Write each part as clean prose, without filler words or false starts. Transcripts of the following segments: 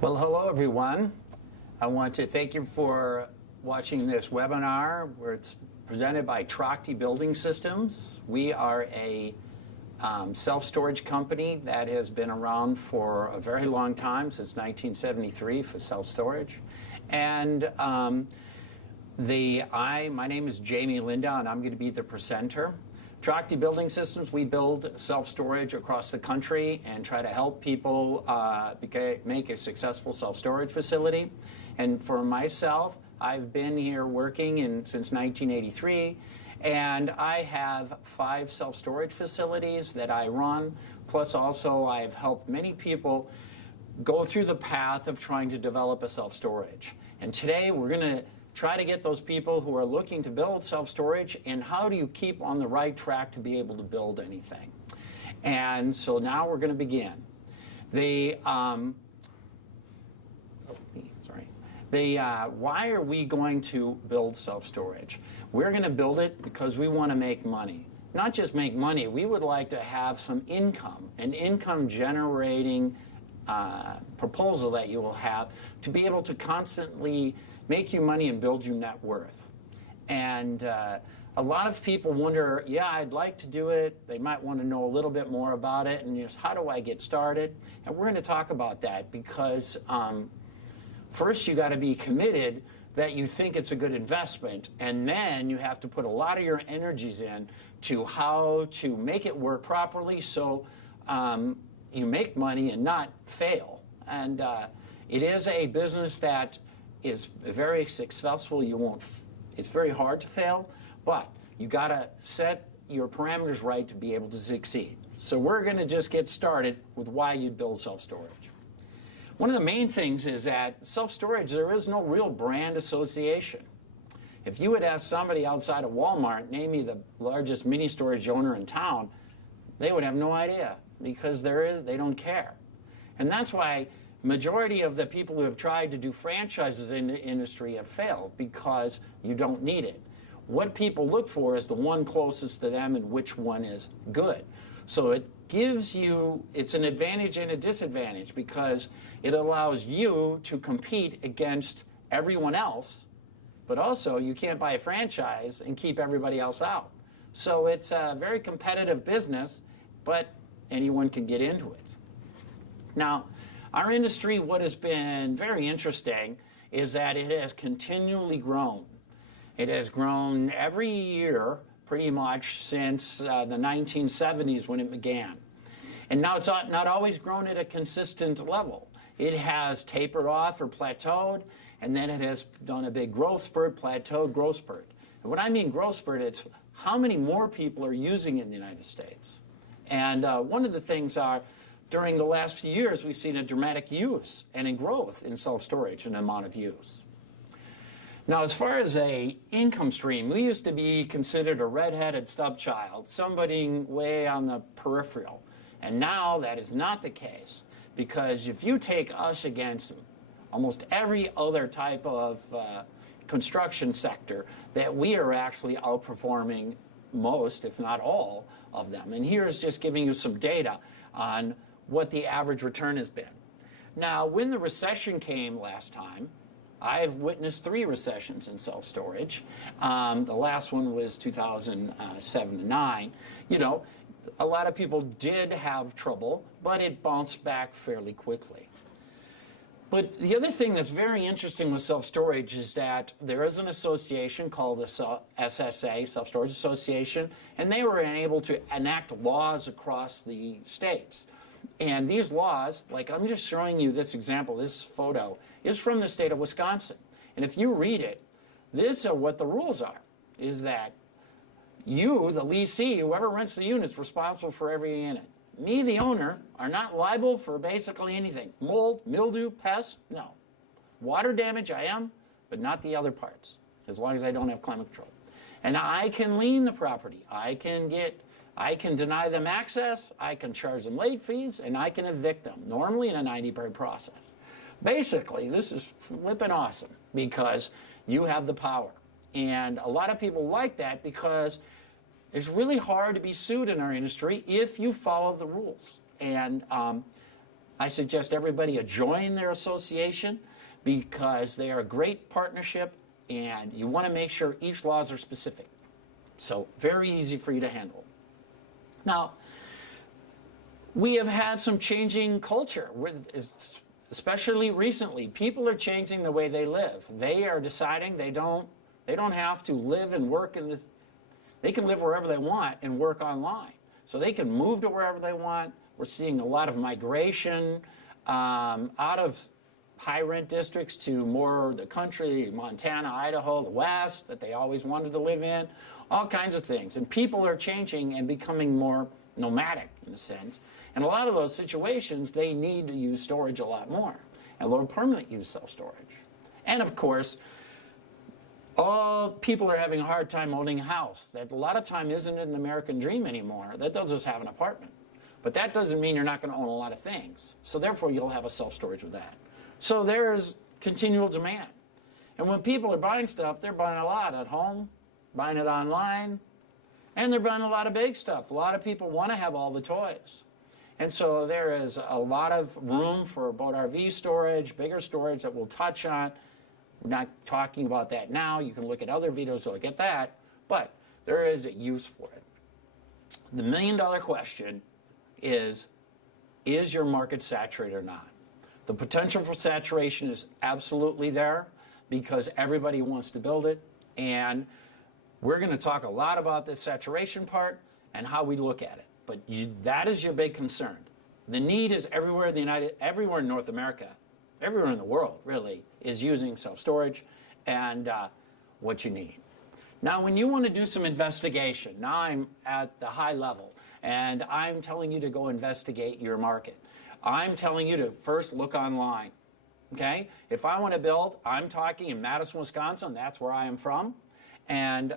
Well, hello everyone. I want to thank you for watching this webinar where it's presented by Trucky Building Systems. We are a self-storage company that has been around for a very long time, since 1973 for self-storage. And my name is Jamie Linda, and I'm going to be the presenter. Trucky Building Systems, we build self-storage across the country and try to help people make a successful self-storage facility. And for myself, I've been here working since 1983, and I have 5 self-storage facilities that I run. Plus also I've helped many people go through the path of trying to develop a self-storage. And today we're going to try to get those people who are looking to build self-storage, and how do you keep on the right track to be able to build anything. And so now we're going to begin. Why are we going to build self-storage? We're going to build it because we want to make money. Not just make money, we would like to have some income, an income generating proposal that you will have to be able to constantly make you money and build you net worth. And a lot of people wonder, yeah, I'd like to do it. They might want to know a little bit more about it, and just how do I get started? And we're going to talk about that because first you got to be committed that you think it's a good investment, and then you have to put a lot of your energies in to how to make it work properly so you make money and not fail. And it is a business that is very successful. It's very hard to fail, but you got to set your parameters right to be able to succeed. So we're going to just get started with why you'd build self-storage. One of the main things is that self-storage, there is no real brand association. If you would ask somebody outside of Walmart, name me the largest mini storage owner in town, they would have no idea, because they don't care. And that's why majority of the people who have tried to do franchises in the industry have failed, because you don't need it. What people look for is the one closest to them and which one is good. So it gives you, it's an advantage and a disadvantage, because it allows you to compete against everyone else, but also you can't buy a franchise and keep everybody else out. So it's a very competitive business, but anyone can get into it. Now, our industry, what has been very interesting is that it has continually grown. It has grown every year pretty much since the 1970s when it began. And now it's not always grown at a consistent level. It has tapered off or plateaued, and then it has done a big growth spurt, plateaued, growth spurt. And when I mean growth spurt, it's how many more people are using it in the United States. And one of the things are, during the last few years, we've seen a dramatic use and a growth in self-storage and amount of use. Now, as far as a income stream, we used to be considered a red-headed stepchild, somebody way on the peripheral. And now that is not the case, because if you take us against almost every other type of construction sector, that we are actually outperforming most, if not all, of them. And here's just giving you some data on what the average return has been. Now, when the recession came last time, I've witnessed 3 recessions in self-storage. The last one was 2007 to 9. You know, a lot of people did have trouble, but it bounced back fairly quickly. But the other thing that's very interesting with self-storage is that there is an association called the SSA, Self-Storage Association, and they were able to enact laws across the states. And these laws, like I'm just showing you this example, this photo, is from the state of Wisconsin. And if you read it, this is what the rules are, is that you, the leasee, whoever rents the unit, is responsible for every unit. Me, the owner, are not liable for basically anything. Mold, mildew, pests, no. Water damage, I am, but not the other parts, as long as I don't have climate control. And I can lien the property. I can deny them access, I can charge them late fees, and I can evict them, normally in a 90-day process. Basically, this is flippin' awesome, because you have the power. And a lot of people like that because it's really hard to be sued in our industry if you follow the rules. And I suggest everybody join their association because they are a great partnership and you want to make sure each laws are specific. So very easy for you to handle. Now, we have had some changing culture, especially recently. People are changing the way they live. They are deciding they don't have to live and work in this. They can live wherever they want and work online. So they can move to wherever they want. We're seeing a lot of migration out of high rent districts to more the country, Montana, Idaho, the West that they always wanted to live in, all kinds of things. And people are changing and becoming more nomadic in a sense. And a lot of those situations, they need to use storage a lot more. And they'll permanent use self-storage. And of course, all people are having a hard time owning a house. That a lot of time isn't an American dream anymore. That they'll just have an apartment. But that doesn't mean you're not going to own a lot of things. So therefore, you'll have a self-storage with that. So there's continual demand. And when people are buying stuff, they're buying a lot at home, buying it online, and they're buying a lot of big stuff. A lot of people want to have all the toys. And so there is a lot of room for boat RV storage, bigger storage that we'll touch on. We're not talking about that now. You can look at other videos to look at that. But there is a use for it. The million-dollar question is your market saturated or not? The potential for saturation is absolutely there because everybody wants to build it. And we're going to talk a lot about the saturation part and how we look at it. But that is your big concern. The need is everywhere everywhere in North America, everywhere in the world, really, is using self-storage and what you need. Now, when you want to do some investigation, now I'm at the high level, and I'm telling you to go investigate your market. I'm telling you to first look online, okay? If I want to build, I'm talking in Madison, Wisconsin. That's where I am from. And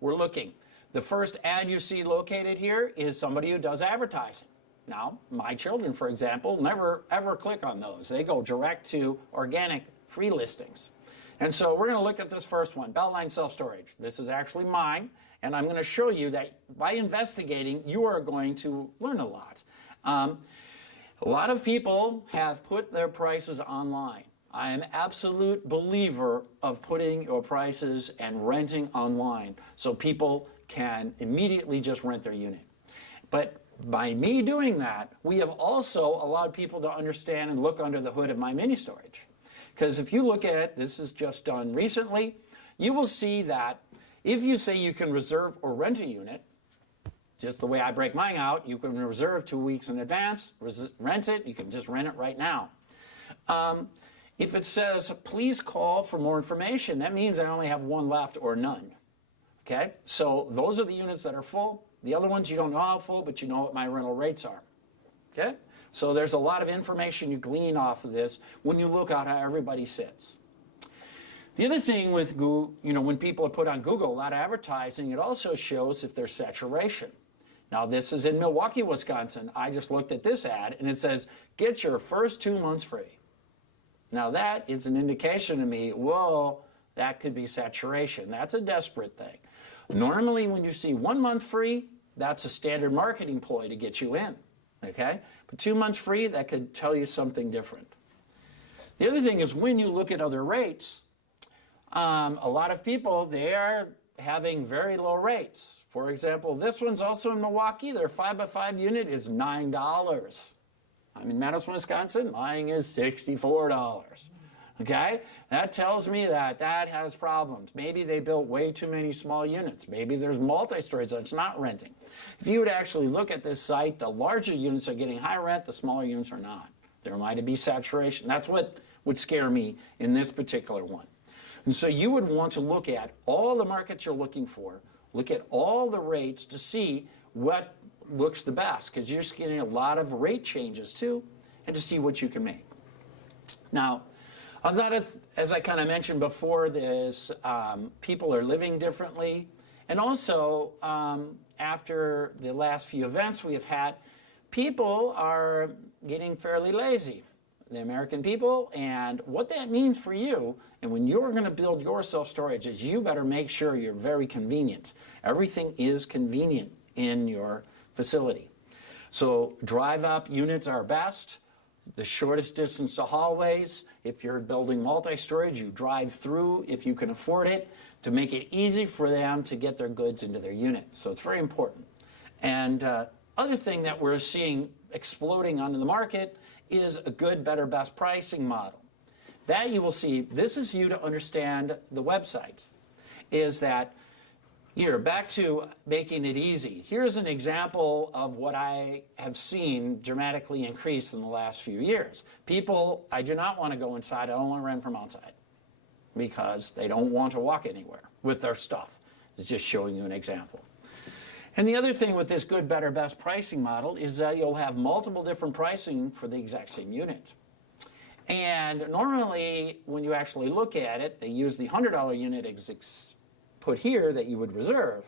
we're looking. The first ad you see located here is somebody who does advertising. Now, my children, for example, never ever click on those. They go direct to organic free listings. And so we're going to look at this first one, Beltline Self-Storage. This is actually mine, and I'm going to show you that by investigating, you are going to learn a lot. A lot of people have put their prices online. I am an absolute believer of putting your prices and renting online so people can immediately just rent their unit. But by me doing that, we have also allowed people to understand and look under the hood of my mini storage. Because if you look at it, this is just done recently, you will see that if you say you can reserve or rent a unit, just the way I break mine out, you can reserve 2 weeks in advance, rent it, you can just rent it right now. If it says, please call for more information, that means I only have one left or none. Okay, so those are the units that are full. The other ones you don't know how full, but you know what my rental rates are. Okay, so there's a lot of information you glean off of this when you look at how everybody sits. The other thing with Google, when people are put on Google, a lot of advertising, it also shows if there's saturation. Now this is in Milwaukee, Wisconsin. I just looked at this ad and it says, get your first 2 months free. Now that is an indication to me, whoa, that could be saturation. That's a desperate thing. Normally when you see 1 month free, that's a standard marketing ploy to get you in, okay? But 2 months free, that could tell you something different. The other thing is when you look at other rates, a lot of people, they are having very low rates. For example, this one's also in Milwaukee. Their 5x5 unit is $9. I'm in Madison, Wisconsin. Mine is $64. Okay? That tells me that that has problems. Maybe they built way too many small units. Maybe there's multi-storage that's not renting. If you would actually look at this site, the larger units are getting high rent, the smaller units are not. There might be saturation. That's what would scare me in this particular one. And so you would want to look at all the markets you're looking for, look at all the rates to see what looks the best, because you're just getting a lot of rate changes too, and to see what you can make. Now, a lot of, as I kind of mentioned before, there's people are living differently, and also after the last few events we have had, people are getting fairly lazy. The American people, and what that means for you, and when you're going to build your self-storage, is you better make sure you're very convenient. Everything is convenient in your facility. So drive-up units are best. the shortest distance to hallways. If you're building multi-storage, you drive through if you can afford it to make it easy for them to get their goods into their unit. So it's very important. And other thing that we're seeing exploding onto the market is a good, better, best pricing model. That you will see, this is you to understand the websites, is that here, back to making it easy. Here's an example of what I have seen dramatically increase in the last few years. People, I do not want to go inside, I don't want to rent from outside because they don't want to walk anywhere with their stuff. It's just showing you an example. And the other thing with this good, better, best pricing model is that you'll have multiple different pricing for the exact same unit. And normally, when you actually look at it, they use the $100 unit put here that you would reserve.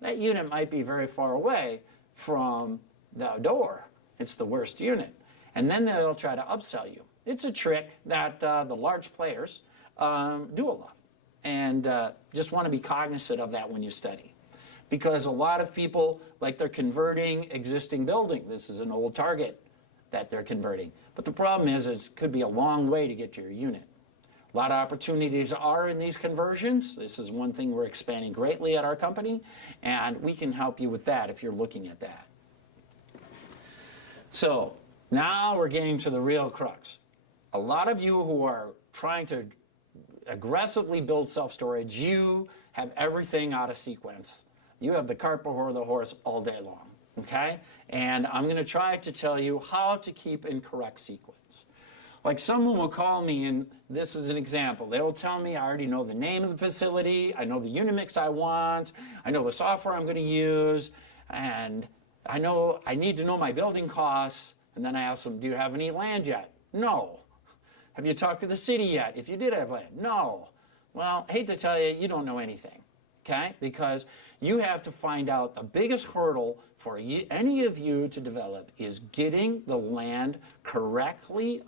That unit might be very far away from the door. It's the worst unit. And then they'll try to upsell you. It's a trick that the large players do a lot. And just want to be cognizant of that when you study. Because a lot of people, like they're converting existing building. This is an old Target that they're converting. But the problem is it could be a long way to get to your unit. A lot of opportunities are in these conversions. This is one thing we're expanding greatly at our company, and we can help you with that if you're looking at that. So now we're getting to the real crux. A lot of you who are trying to aggressively build self-storage, you have everything out of sequence. You have the cart before the horse all day long, okay? And I'm going to try to tell you how to keep in correct sequence. Like someone will call me, and this is an example. They will tell me, I already know the name of the facility, I know the unit mix I want, I know the software I'm going to use, and I know I need to know my building costs. And then I ask them, do you have any land yet? No. Have you talked to the city yet? If you did have land? No. Well, I hate to tell you, you don't know anything, okay? Because you have to find out the biggest hurdle for any of you to develop is getting the land correctly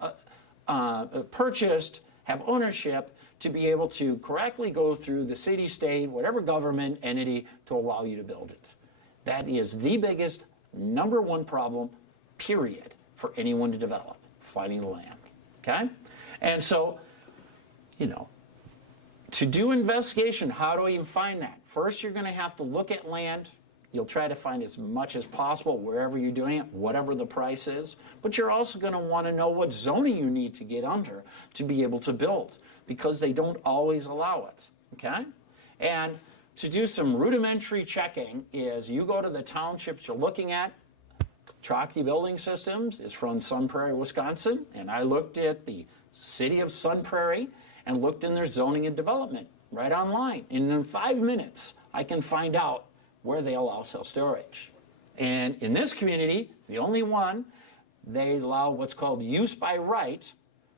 purchased, have ownership, to be able to correctly go through the city, state, whatever government entity to allow you to build it. That is the biggest, #1 problem, period, for anyone to develop, finding the land, okay? And so, you know, to do investigation, how do we even find that? First, you're going to have to look at land. You'll try to find as much as possible wherever you're doing it, whatever the price is. But you're also going to want to know what zoning you need to get under to be able to build, because they don't always allow it, okay? And to do some rudimentary checking is you go to the townships you're looking at. Trucky Building Systems is from Sun Prairie, Wisconsin, and I looked at the city of Sun Prairie and looked in their zoning and development right online. And in 5 minutes, I can find out where they allow self-storage. And in this community, the only one, they allow what's called use by right.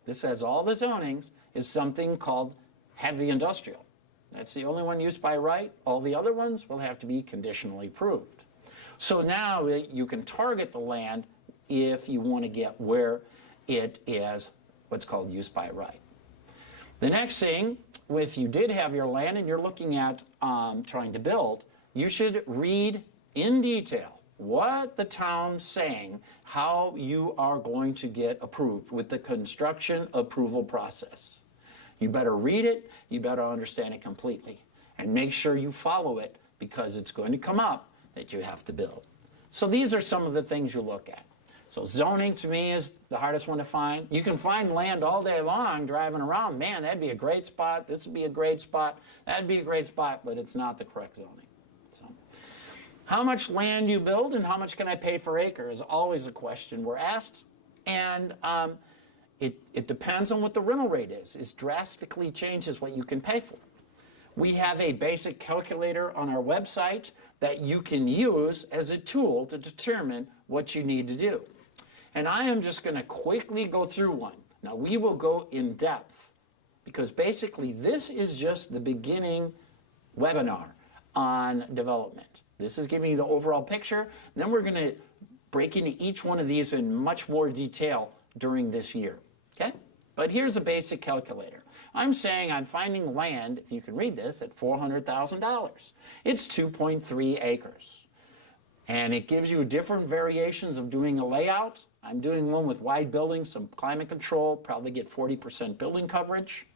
This has all the zonings, is something called heavy industrial. That's the only one used by right. All the other ones will have to be conditionally approved. So now you can target the land if you want to get where it is what's called use by right. The next thing, if you did have your land and you're looking at trying to build, you should read in detail what the town's saying, how you are going to get approved with the construction approval process. You better read it, you better understand it completely, and make sure you follow it, because it's going to come up that you have to build. So these are some of the things you look at. So zoning to me is the hardest one to find. You can find land all day long driving around. Man, that'd be a great spot. This would be a great spot. That'd be a great spot, but it's not the correct zoning. So, how much land you build and how much can I pay for acre is always a question we're asked. And it depends on what the rental rate is. It drastically changes what you can pay for. We have a basic calculator on our website that you can use as a tool to determine what you need to do. And I am just going to quickly go through one. Now, we will go in depth, because basically this is just the beginning webinar on development. This is giving you the overall picture. And then we're going to break into each one of these in much more detail during this year. Okay? But here's a basic calculator. I'm saying I'm finding land, if you can read this, at $400,000. It's 2.3 acres. And it gives you different variations of doing a layout. I'm doing one with wide buildings, some climate control, probably get 40% building coverage.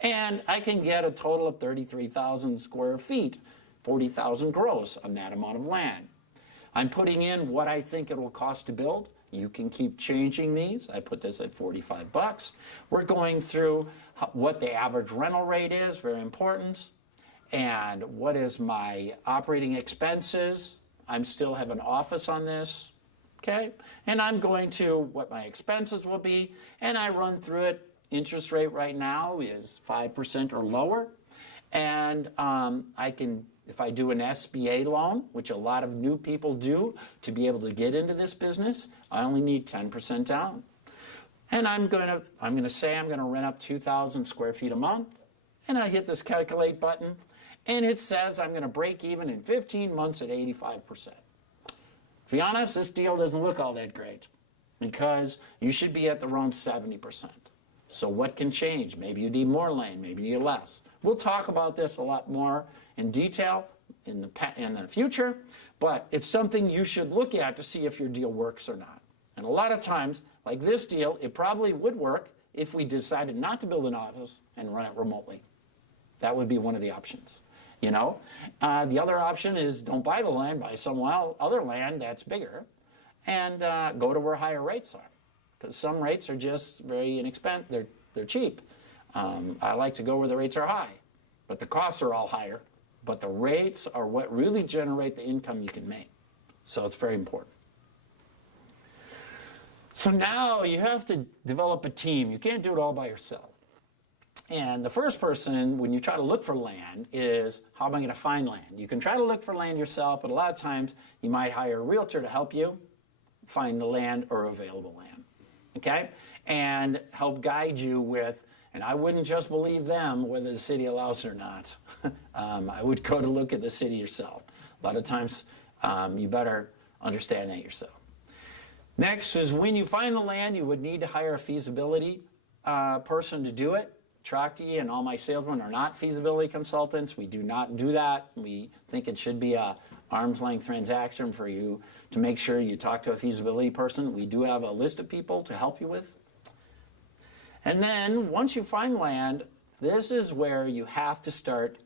And I can get a total of 33,000 square feet, 40,000 gross on that amount of land. I'm putting in what I think it will cost to build. You can keep changing these. I put this at 45 bucks. We're going through what the average rental rate is, very important. And what is my operating expenses? I still have an office on this, okay? And I'm going to what my expenses will be, and I run through it. Interest rate right now is 5% or lower. And I can, if I do an SBA loan, which a lot of new people do to be able to get into this business, I only need 10% down. And I'm gonna say I'm gonna rent up 2,000 square feet a month, and I hit this calculate button, and it says I'm gonna break even in 15 months at 85%. To be honest, this deal doesn't look all that great because you should be at around 70%. So what can change? Maybe you need more land, maybe you need less. We'll talk about this a lot more in detail in the future, but it's something you should look at to see if your deal works or not. And a lot of times, like this deal, it probably would work if we decided not to build an office and run it remotely. That would be one of the options. You know, the other option is don't buy the land, buy some other land that's bigger, and go to where higher rates are. Because some rates are just very inexpensive, they're cheap. I like to go where the rates are high, but the costs are all higher. But the rates are what really generate the income you can make. So it's very important. So now you have to develop a team. You can't do it all by yourself. And the first person, when you try to look for land, is how am I going to find land? You can try to look for land yourself, but a lot of times you might hire a realtor to help you find the land or available land. Okay? And help guide you with, and I wouldn't just believe them whether the city allows it or not. I would go to look at the city yourself. A lot of times you better understand that yourself. Next is when you find the land, you would need to hire a feasibility person to do it. Trachte and all my salesmen are not feasibility consultants. We do not do that. We think it should be a arm's length transaction for you to make sure you talk to a feasibility person. We do have a list of people to help you with. And then once you find land, this is where you have to start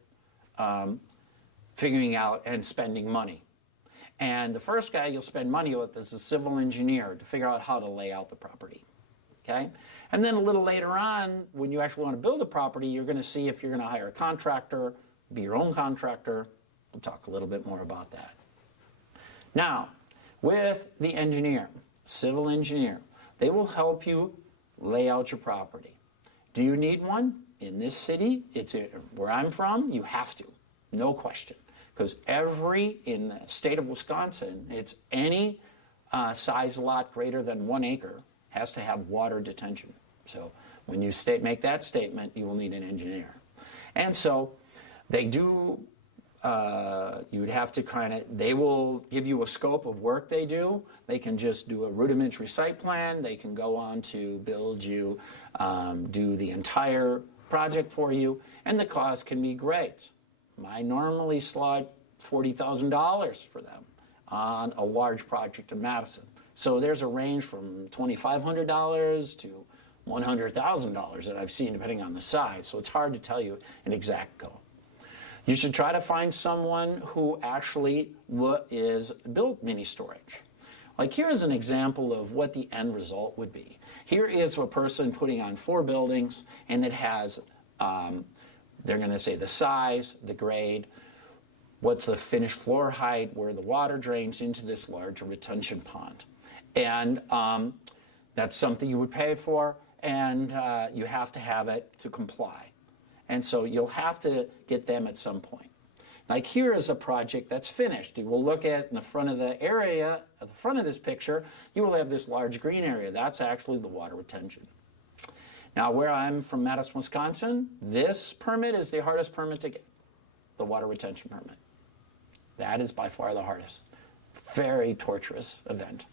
figuring out and spending money. And the first guy you'll spend money with is a civil engineer to figure out how to lay out the property. Okay? And then a little later on, when you actually want to build a property, you're going to see if you're going to hire a contractor, be your own contractor. We'll talk a little bit more about that. Now, with the engineer, civil engineer, they will help you lay out your property. Do you need one? In this city, where I'm from, you have to, no question. Because in the state of Wisconsin, it's any size lot greater than 1 acre has to have water detention. So when you make that statement, you will need an engineer. And so they do, you would have to they will give you a scope of work they do. They can just do a rudimentary site plan. They can go on to build you, do the entire project for you, and the cost can be great. I normally slot $40,000 for them on a large project in Madison. So there's a range from $2,500 to $100,000 that I've seen depending on the size. So it's hard to tell you an exact goal. You should try to find someone who actually is built mini storage. Like here's an example of what the end result would be. Here is a person putting on 4 buildings, and it has, they're going to say the size, the grade, what's the finished floor height, where the water drains into this large retention pond. And that's something you would pay for, and you have to have it to comply. And so you'll have to get them at some point. Like here is a project that's finished. You will look at in the front of the area, at the front of this picture, you will have this large green area. That's actually the water retention. Now where I'm from, Madison, Wisconsin, this permit is the hardest permit to get, the water retention permit. That is by far the hardest. Very torturous event.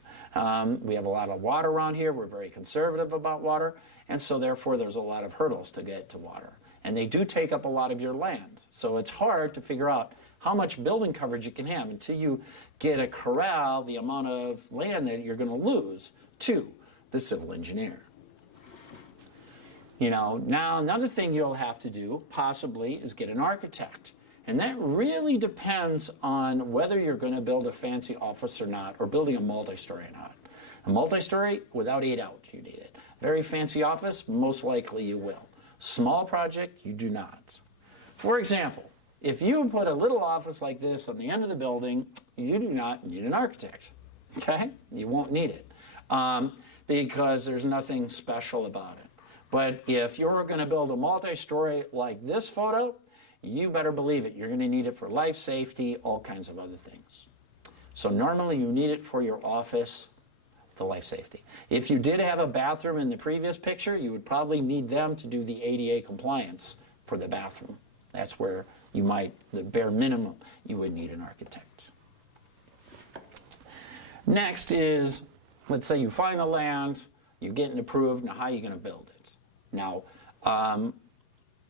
We have a lot of water around here. We're very conservative about water, and so therefore there's a lot of hurdles to get to water. And they do take up a lot of your land. So it's hard to figure out how much building coverage you can have until you get a corral the amount of land that you're going to lose to the civil engineer. You know, now another thing you'll have to do possibly is get an architect. And that really depends on whether you're going to build a fancy office or not, or building a multi-story or not. A multi-story, without 8 out, you need it. Very fancy office, most likely you will. Small project, you do not. For example, if you put a little office like this on the end of the building, you do not need an architect, okay? You won't need it because there's nothing special about it. But if you're going to build a multi-story like this photo, you better believe it. You're going to need it for life safety, all kinds of other things. So normally you need it for your office, the life safety. If you did have a bathroom in the previous picture, you would probably need them to do the ADA compliance for the bathroom. That's where you might, the bare minimum, you would need an architect. Next is, let's say you find the land, you're getting approved, now how are you going to build it? Now,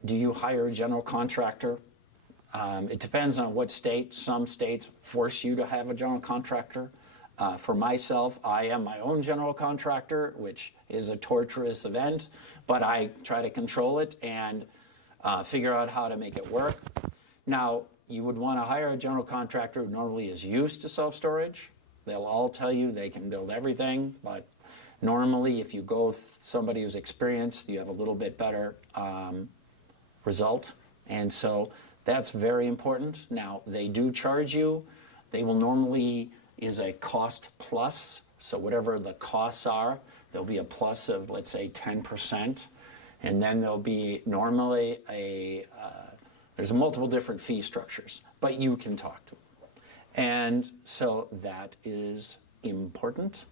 do you hire a general contractor? It depends on what state. Some states force you to have a general contractor. For myself, I am my own general contractor, which is a torturous event, but I try to control it and figure out how to make it work. Now, you would want to hire a general contractor who normally is used to self-storage. They'll all tell you they can build everything, but normally if you go with somebody who's experienced, you have a little bit better result. And so that's very important. Now, they do charge you. They will normally is a cost plus. So whatever the costs are, there'll be a plus of, let's say, 10%. And then there'll be normally there's multiple different fee structures, but you can talk to them. And so that is important.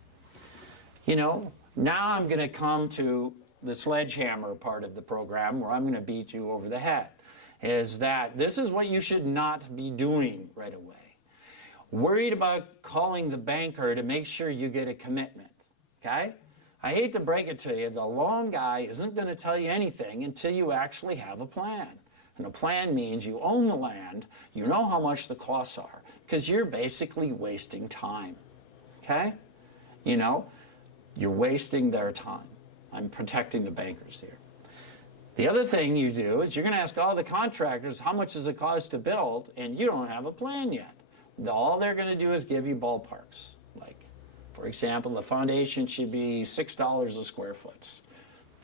You know, now I'm going to come to the sledgehammer part of the program where I'm going to beat you over the head, is that this is what you should not be doing right away. Worried about calling the banker to make sure you get a commitment, okay? I hate to break it to you, the loan guy isn't going to tell you anything until you actually have a plan. And a plan means you own the land, you know how much the costs are, because you're basically wasting time, okay? You know, you're wasting their time. I'm protecting the bankers here. The other thing you do is you're going to ask all the contractors, how much does it cost to build, and you don't have a plan yet. All they're going to do is give you ballparks. Like, for example, the foundation should be $6 a square foot.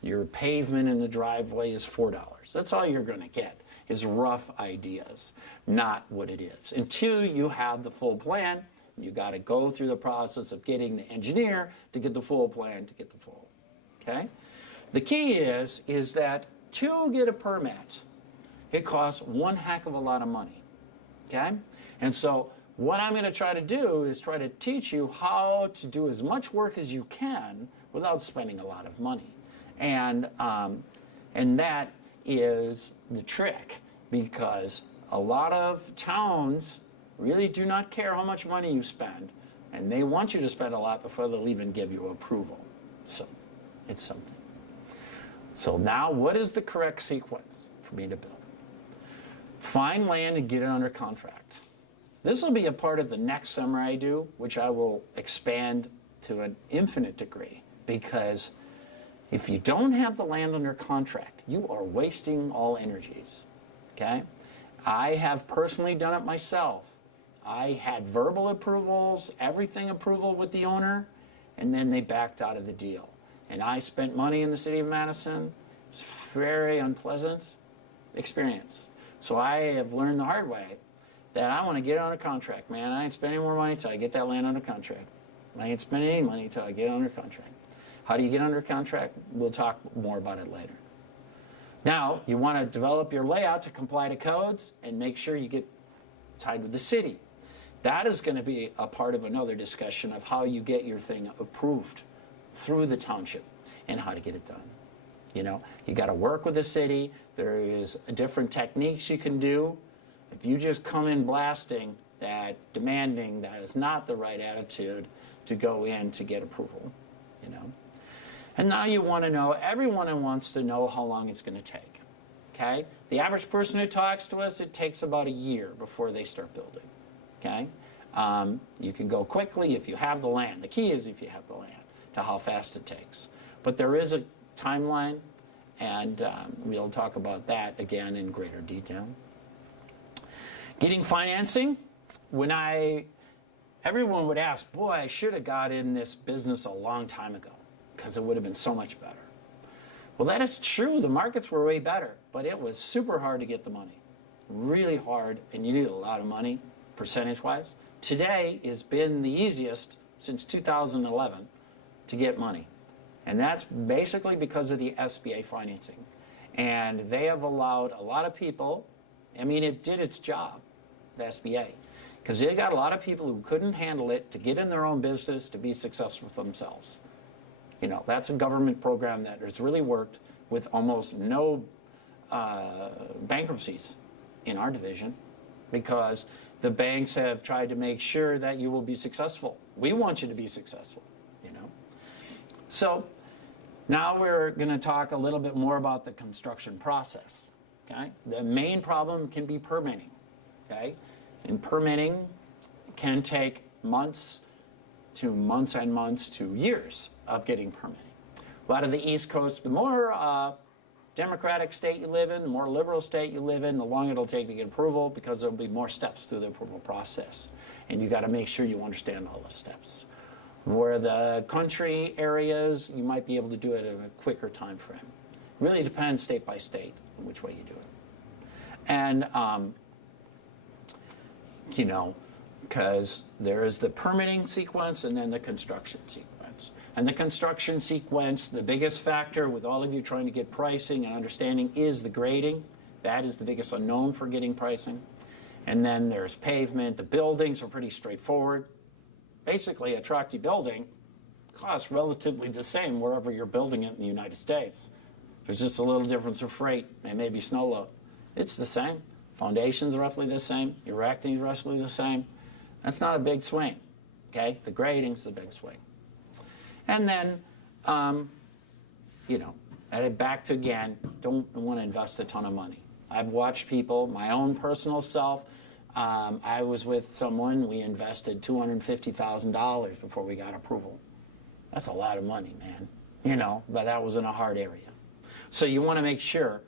Your pavement in the driveway is $4. That's all you're going to get, is rough ideas, not what it is. Until you have the full plan, you got to go through the process of getting the engineer to get the full plan, to get the full, okay? The key is that to get a permit, it costs one heck of a lot of money, okay? And so what I'm going to try to do is try to teach you how to do as much work as you can without spending a lot of money. And that is the trick, because a lot of towns really do not care how much money you spend, and they want you to spend a lot before they'll even give you approval. So it's something. So now, what is the correct sequence for me to build? Find land and get it under contract. This will be a part of the next seminar I do, which I will expand to an infinite degree, because if you don't have the land under contract, you are wasting all energies, okay? I have personally done it myself. I had verbal approvals, everything approval with the owner, and then they backed out of the deal. And I spent money in the city of Madison. It's a very unpleasant experience. So I have learned the hard way that I want to get it under contract, man. I ain't spending more money until I get that land under contract. I ain't spending any money until I get it under contract. How do you get under contract? We'll talk more about it later. Now, you want to develop your layout to comply to codes and make sure you get tied with the city. That is going to be a part of another discussion of how you get your thing approved through the township and how to get it done. You know, you got to work with the city. There is different techniques you can do. If you just come in blasting, demanding, that is not the right attitude to go in to get approval, you know. And now you want to know, everyone wants to know how long it's going to take, okay? The average person who talks to us, it takes about a year before they start building, okay? You can go quickly if you have the land. The key is if you have the land. to how fast it takes. But there is a timeline, and we'll talk about that again in greater detail. Getting financing, everyone would ask, boy, I should have got in this business a long time ago because it would have been so much better. Well, that is true. The markets were way better, but it was super hard to get the money. Really hard, and you need a lot of money, percentage-wise. Today has been the easiest since 2011 to get money. And that's basically because of the SBA financing. And they have allowed a lot of people, I mean, it did its job, the SBA, because they got a lot of people who couldn't handle it to get in their own business to be successful for themselves. You know, that's a government program that has really worked with almost no bankruptcies in our division, because the banks have tried to make sure that you will be successful. We want you to be successful, you know. So now we're going to talk a little bit more about the construction process, okay? The main problem can be permitting, okay? And permitting can take months and months to years of getting permitting. A lot of the East Coast, the more Democratic state you live in, the more liberal state you live in, the longer it'll take to get approval, because there'll be more steps through the approval process. And you got to make sure you understand all those steps. Where the country areas, you might be able to do it in a quicker time frame. It really depends state by state on which way you do it. And, you know, because there is the permitting sequence and then the construction sequence. And the construction sequence, the biggest factor with all of you trying to get pricing and understanding is the grading. That is the biggest unknown for getting pricing. And then there's pavement. The buildings are pretty straightforward. Basically, a Trucky building costs relatively the same wherever you're building it in the United States. There's just a little difference of freight and maybe snow load. It's the same. Foundation's roughly the same. Erecting's roughly the same. That's not a big swing, okay? The grading's the big swing. And then, you know, back to again, don't want to invest a ton of money. I've watched people, my own personal self, I was with someone, we invested $250,000 before we got approval. That's a lot of money, man, you know, but that was in a hard area. So you want to make sure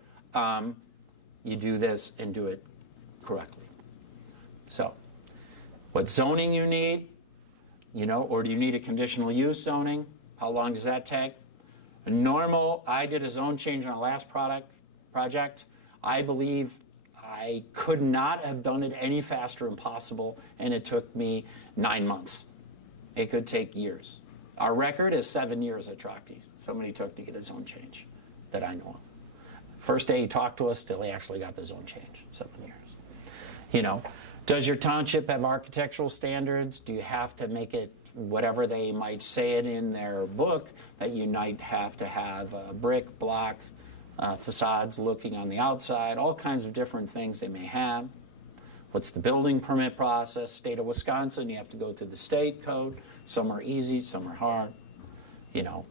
you do this and do it correctly. So what zoning you need, you know, or do you need a conditional use zoning? How long does that take? A normal, I did a zone change on our last project. I believe I could not have done it any faster than possible, and it took me 9 months. It could take years. Our record is 7 years at Trachte. Somebody took to get a zone change that I know of. First day he talked to us, till he actually got the zone change, 7 years. You know, does your township have architectural standards? Do you have to make it whatever they might say it in their book, that you might have to have brick, block, facades looking on the outside, all kinds of different things they may have. What's the building permit process? State of Wisconsin, you have to go through the state code. Some are easy, some are hard. You know,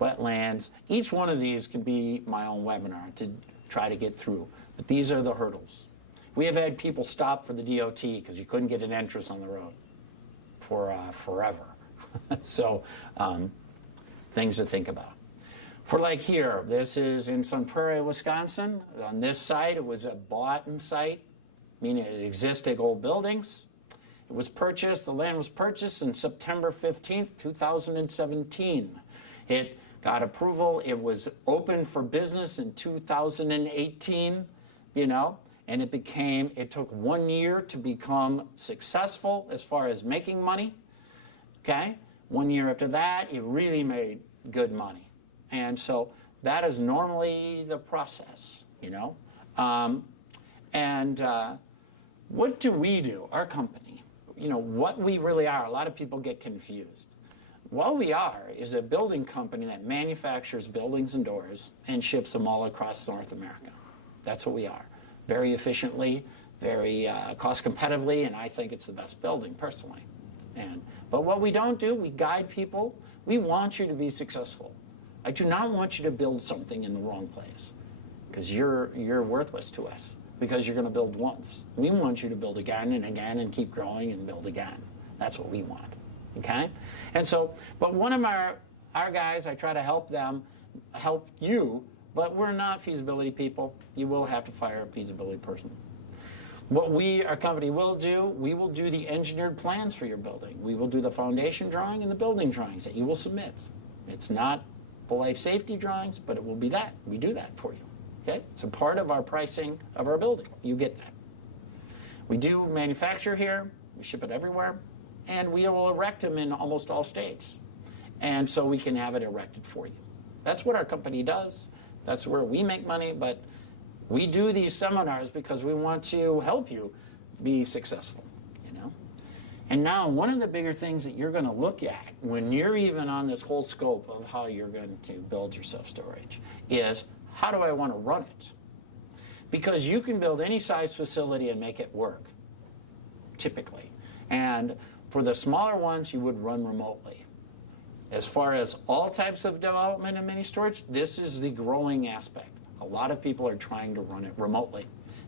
wetlands. Each one of these can be my own webinar to try to get through. But these are the hurdles. We have had people stop for the DOT because you couldn't get an entrance on the road for forever. So things to think about. For like here, this is in Sun Prairie, Wisconsin. On this site, it was a bought-in site, meaning it existed old buildings. It was purchased, the land was purchased in September 15th, 2017. It got approval. It was open for business in 2018, you know, and it took 1 year to become successful as far as making money, okay? 1 year after that, it really made good money. And so that is normally the process, you know? What do we do, our company? You know, what we really are, a lot of people get confused. What we are is a building company that manufactures buildings and doors and ships them all across North America. That's what we are. Very efficiently, very cost competitively, and I think it's the best building personally. But what we don't do, we guide people. We want you to be successful. I do not want you to build something in the wrong place, because you're worthless to us, because you're going to build once. We want you to build again and again and keep growing and build again. That's what we want, okay? And so, but one of our our guys, I try to help them, help you, but we're not feasibility people. You will have to fire a feasibility person. What our company will do, we will do the engineered plans for your building. We will do the foundation drawing and the building drawings that you will submit. It's not the life safety drawings, but it will be that. We do that for you, okay? It's a part of our pricing of our building. You get that. We do manufacture here, we ship it everywhere, and we will erect them in almost all states. And so we can have it erected for you. That's what our company does. That's where we make money, but we do these seminars because we want to help you be successful, you know? And now one of the bigger things that you're gonna look at when you're even on this whole scope of how you're going to build your self-storage is, how do I wanna run it? Because you can build any size facility and make it work, typically. And for the smaller ones, you would run remotely. As far as all types of development and mini storage, this is the growing aspect. A lot of people are trying to run it remotely.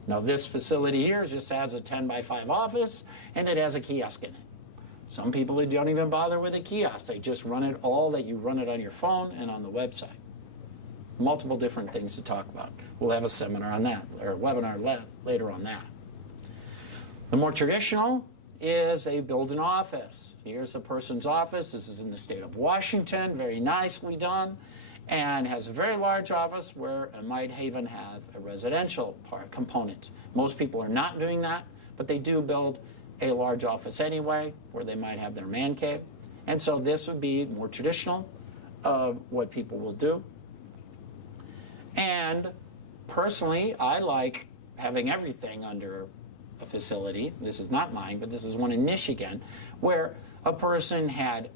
Now this facility here just has a 10x5 office and it has a kiosk in it. Some people who don't even bother with a kiosk, they just run it all that you run it on your phone and on the website. Multiple different things to talk about. We'll have a seminar on that, or a webinar later on that. The more traditional is they build an office. Here's a person's office. This is in the state of Washington, very nicely done, and has a very large office where it might even have a residential component. Most people are not doing that, but they do build a large office anyway, where they might have their man cave. And so this would be more traditional of what people will do. And personally, I like having everything under a facility. This is not mine, but this is one in Michigan, where a person had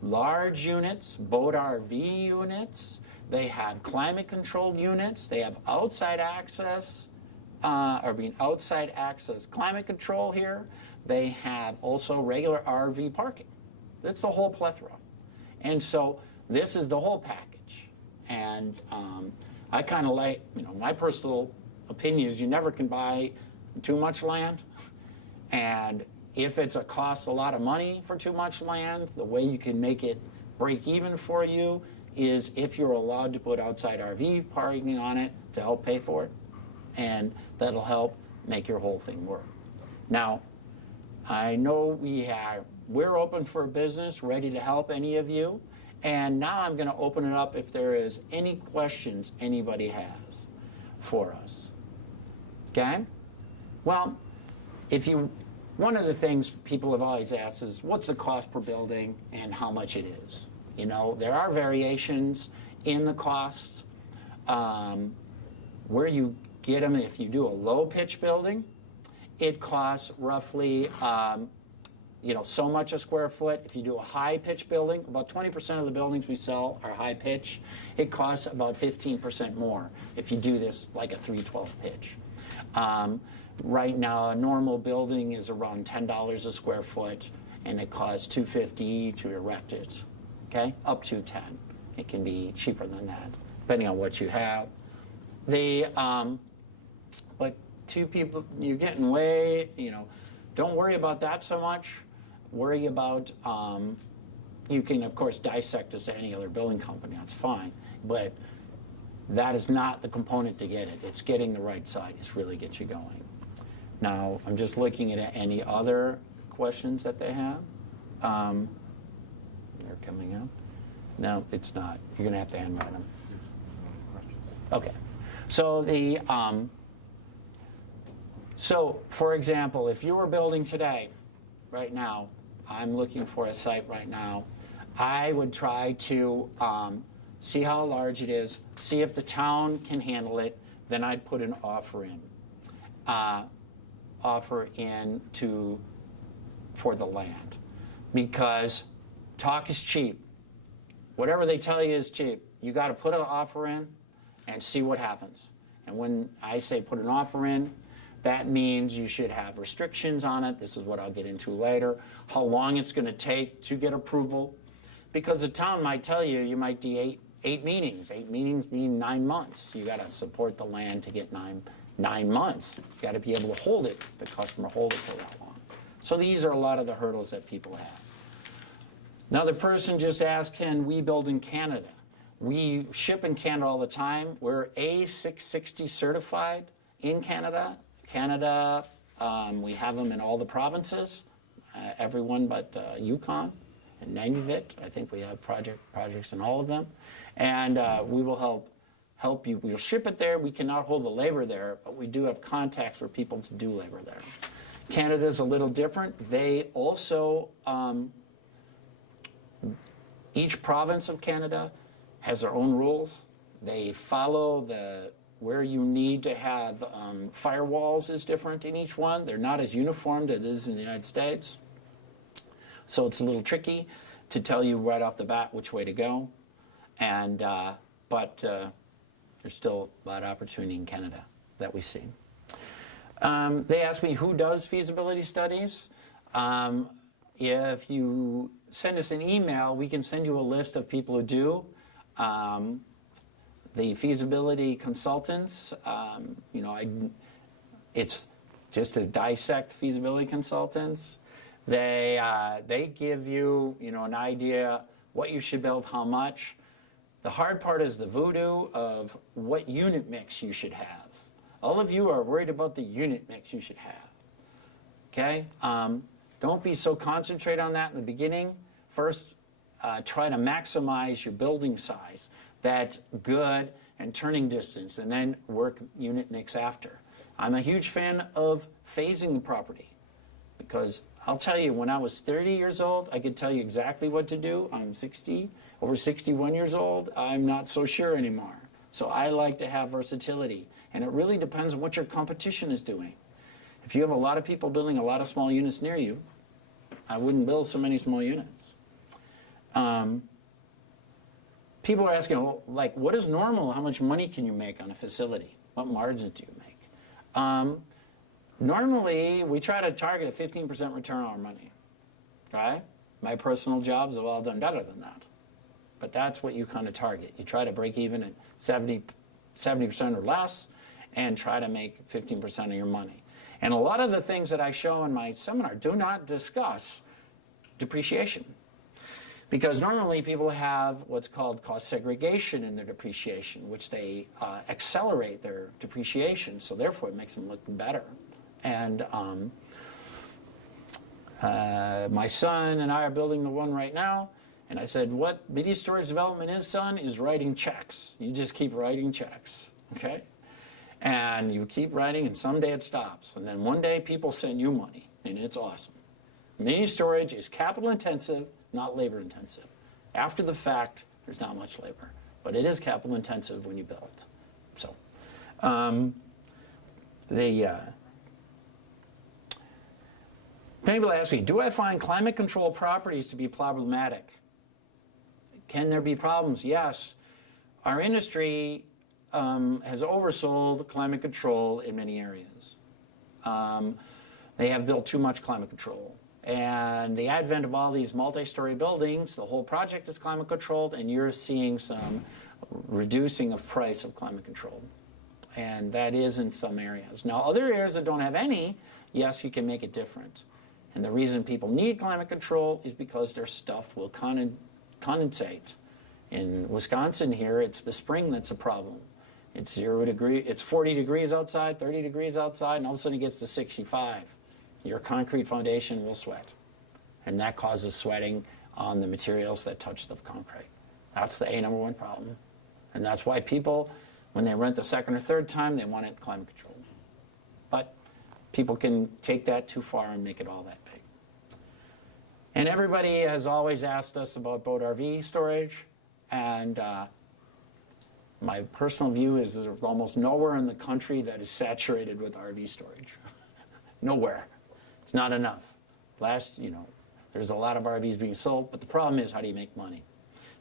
large units, boat RV units, they have climate controlled units, they have outside access, outside access climate control here. They have also regular RV parking. That's the whole plethora. And so this is the whole package. And I kind of like, you know, my personal opinion is you never can buy too much land. And if it's a lot of money for too much land, the way you can make it break even for you is if you're allowed to put outside RV parking on it to help pay for it. And that'll help make your whole thing work. Now, I know we're open for business, ready to help any of you. And now I'm going to open it up if there is any questions anybody has for us. Okay? Well, one of the things people have always asked is, what's the cost per building and how much it is? You know, there are variations in the costs. Where you get them, if you do a low pitch building, it costs roughly so much a square foot. If you do a high pitch building, about 20% of the buildings we sell are high pitch. It costs about 15% more if you do this like a 312 pitch. Right now, a normal building is around $10 a square foot, and it costs $250 to erect it, okay? Up to 10. It can be cheaper than that, depending on what you have. But two people, you're getting way, don't worry about that so much. Worry about, you can, of course, dissect this to any other building company, that's fine. But that is not the component to get it. It's getting the right side. It's really get you going. Now, I'm just looking at any other questions that they have. They're coming up. No, it's not. You're going to have to handwrite them. Okay. So so for example, if you were building today, right now, I'm looking for a site right now, I would try to see how large it is, see if the town can handle it, then I'd put an offer in. For the land, because talk is cheap. Whatever they tell you is cheap. You got to put an offer in and see what happens. And when I say put an offer in, that means you should have restrictions on it. This is what I'll get into later. How long it's going to take to get approval, because the town might tell you you might do eight meetings. 8 meetings mean 9 months. You got to support the land to get nine months. You got to be able to hold it, the customer hold it for that long. So these are a lot of the hurdles that people have. Another person just asked, can we build in Canada? We ship in Canada all the time. We're A660 certified in Canada. We have them in all the provinces, everyone but Yukon and Nunavut. I think we have projects in all of them. And we will help you. We'll ship it there. We cannot hold the labor there, but we do have contacts for people to do labor there. Canada's a little different. They also, each province of Canada has their own rules. They follow where you need to have firewalls is different in each one. They're not as uniform as it is in the United States. So it's a little tricky to tell you right off the bat which way to go. And, but there's still a lot of opportunity in Canada that we see. They asked me who does feasibility studies. If you send us an email, we can send you a list of people who do. The feasibility consultants, it's just to dissect feasibility consultants. They give you, an idea what you should build, how much. The hard part is the voodoo of what unit mix you should have. All of you are worried about the unit mix you should have. Okay? Don't be so concentrated on that in the beginning. First, try to maximize your building size, that good and turning distance, and then work unit mix after. I'm a huge fan of phasing the property because I'll tell you, when I was 30 years old, I could tell you exactly what to do. I'm over 61 years old. I'm not so sure anymore. So I like to have versatility. And it really depends on what your competition is doing. If you have a lot of people building a lot of small units near you, I wouldn't build so many small units. People are asking, well, like, what is normal? How much money can you make on a facility? What margins do you make? Normally, we try to target a 15% return on our money, right? My personal jobs have all done better than that. But that's what you kind of target. You try to break even at 70% or less and try to make 15% of your money. And a lot of the things that I show in my seminar do not discuss depreciation. Because normally people have what's called cost segregation in their depreciation, which they accelerate their depreciation, so therefore it makes them look better. And my son and I are building the one right now, and I said, what mini storage development is, son, is writing checks. You just keep writing checks, okay? And you keep writing, and someday it stops. And then one day people send you money, and it's awesome. Mini storage is capital intensive, not labor intensive. After the fact, there's not much labor, but it is capital intensive when you build. So, people ask me, do I find climate control properties to be problematic? Can there be problems? Yes. Our industry has oversold climate control in many areas. They have built too much climate control. And the advent of all these multi-story buildings, the whole project is climate controlled, and you're seeing some reducing of price of climate control. And that is in some areas. Now, other areas that don't have any, yes, you can make it different. And the reason people need climate control is because their stuff will condensate. In Wisconsin here, it's the spring that's a problem. It's 0 degrees, it's 40 degrees outside, 30 degrees outside, and all of a sudden it gets to 65. Your concrete foundation will sweat. And that causes sweating on the materials that touch the concrete. That's the #1 problem. And that's why people, when they rent the second or third time, they want it climate controlled. But people can take that too far and make it all that big. And everybody has always asked us about boat RV storage. And my personal view is there's almost nowhere in the country that is saturated with RV storage. Nowhere. It's not enough. There's a lot of RVs being sold, but the problem is, how do you make money?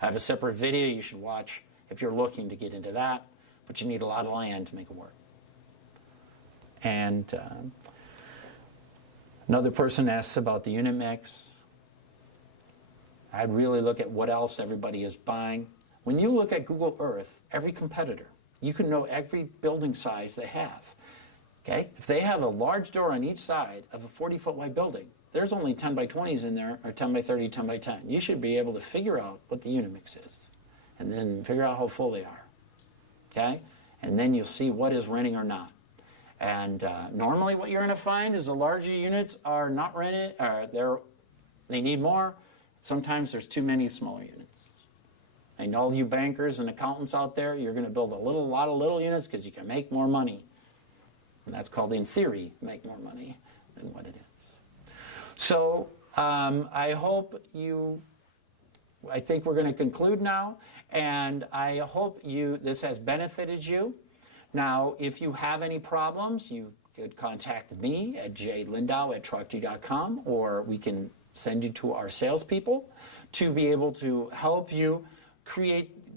I have a separate video you should watch if you're looking to get into that, but you need a lot of land to make it work. And another person asks about the unit mix. I'd really look at what else everybody is buying. When you look at Google Earth, every competitor, you can know every building size they have. Okay? If they have a large door on each side of a 40-foot wide building, there's only 10 by 20s in there, or 10 by 30, 10 by 10. You should be able to figure out what the unit mix is, and then figure out how full they are, okay? And then you'll see what is renting or not. And normally what you're going to find is the larger units are not rented, or they need more. Sometimes there's too many smaller units. And all you bankers and accountants out there, you're going to build a lot of little units because you can make more money. And that's called, in theory, make more money than what it is. So I hope I think we're going to conclude now, and I hope this has benefited you. Now, if you have any problems, you could contact me at jlindow@trachte.com, or we can send you to our salespeople to be able to help you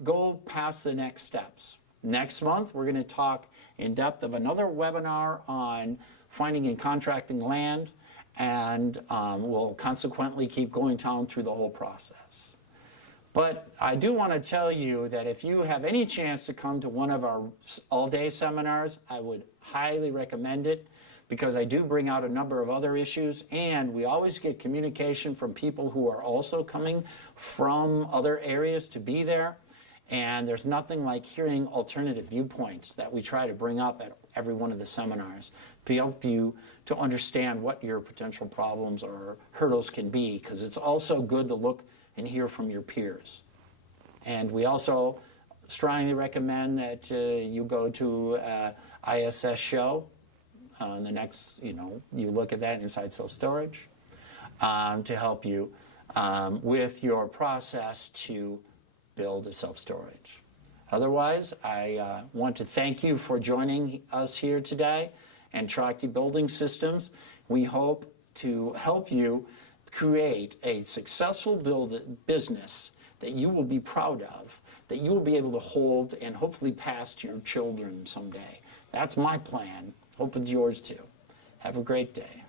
go past the next steps. Next month, we're going to talk in depth of another webinar on finding and contracting land, and we'll consequently keep going down through the whole process. But I do want to tell you that if you have any chance to come to one of our all-day seminars, I would highly recommend it, because I do bring out a number of other issues, and we always get communication from people who are also coming from other areas to be there. And there's nothing like hearing alternative viewpoints that we try to bring up at every one of the seminars to help you to understand what your potential problems or hurdles can be, because it's also good to look and hear from your peers. And we also strongly recommend that you go to ISS show. The next, you look at that, inside self-storage, to help you with your process to build a self-storage. Otherwise, I want to thank you for joining us here today and Trucky Building Systems. We hope to help you create a successful business that you will be proud of, that you will be able to hold and hopefully pass to your children someday. That's my plan. Hope it's yours too. Have a great day.